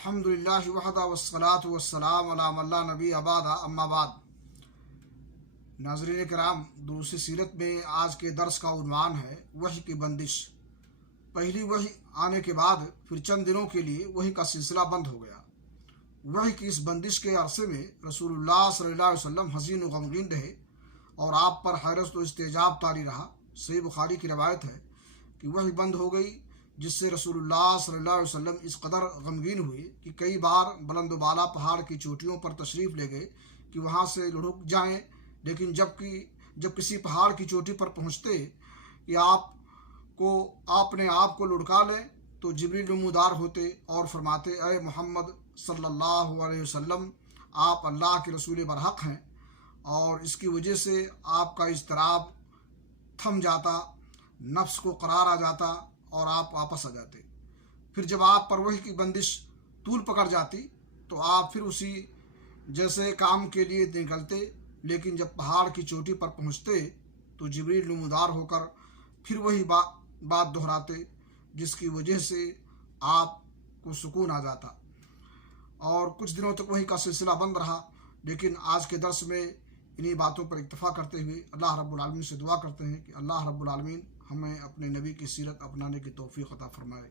अल्हम्दुलिल्लाह वहदा वस्सलातु वस्सलाम अला मन ला नबी अबादा अम्मा बाद। नाज़रीन कराम, दूसरी सीरत में आज के दर्स का उन्वान है वही की बंदिश। पहली वही आने के बाद फिर चंद दिनों के लिए वही का सिलसिला बंद हो गया। वही की इस बंदिश के अरसे में रसूलुल्लाह सल्लल्लाहु अलैहि वसल्लम हज़ीन व गमगीन रहे और आप पर हैरत व इस्तेजाब तारी रहा। सही बुखारी की रवायत है कि वही बंद हो गई, जिससे रसूलुल्लाह सल्लल्लाहु अलैहि वसल्लम इस कदर गमगीन हुए कि कई बार बुलंद बाला पहाड़ की चोटियों पर तशरीफ़ ले गए कि वहाँ से लुढ़क जाएं, लेकिन जब किसी पहाड़ की चोटी पर पहुँचते कि आपने आप को लुढ़का लें तो जिब्रील नमूदार होते और फरमाते, अय मोहम्मद सल्लल्लाहु अलैहि वसल्लम, आप अल्लाह के रसूल बरहक हैं। और इसकी वजह से आपका इज़्तिराब थम जाता, नफ्स को करार आ जाता और आप वापस आ जाते। फिर जब आप पर वही की बंदिश तूल पकड़ जाती तो आप फिर उसी जैसे काम के लिए निकलते, लेकिन जब पहाड़ की चोटी पर पहुँचते तो जिब्रील नमूदार होकर फिर वही बात दोहराते, जिसकी वजह से आपको सुकून आ जाता। और कुछ दिनों तक वही का सिलसिला बंद रहा। लेकिन आज के दर्स में इन्हीं बातों पर इत्तफा करते हुए अल्लाह रब्बुल आलमीन से दुआ करते हैं कि अल्लाह रब्बुल आलमीन हमें अपने नबी की सीरत अपनाने की तौफीक अता फरमाए।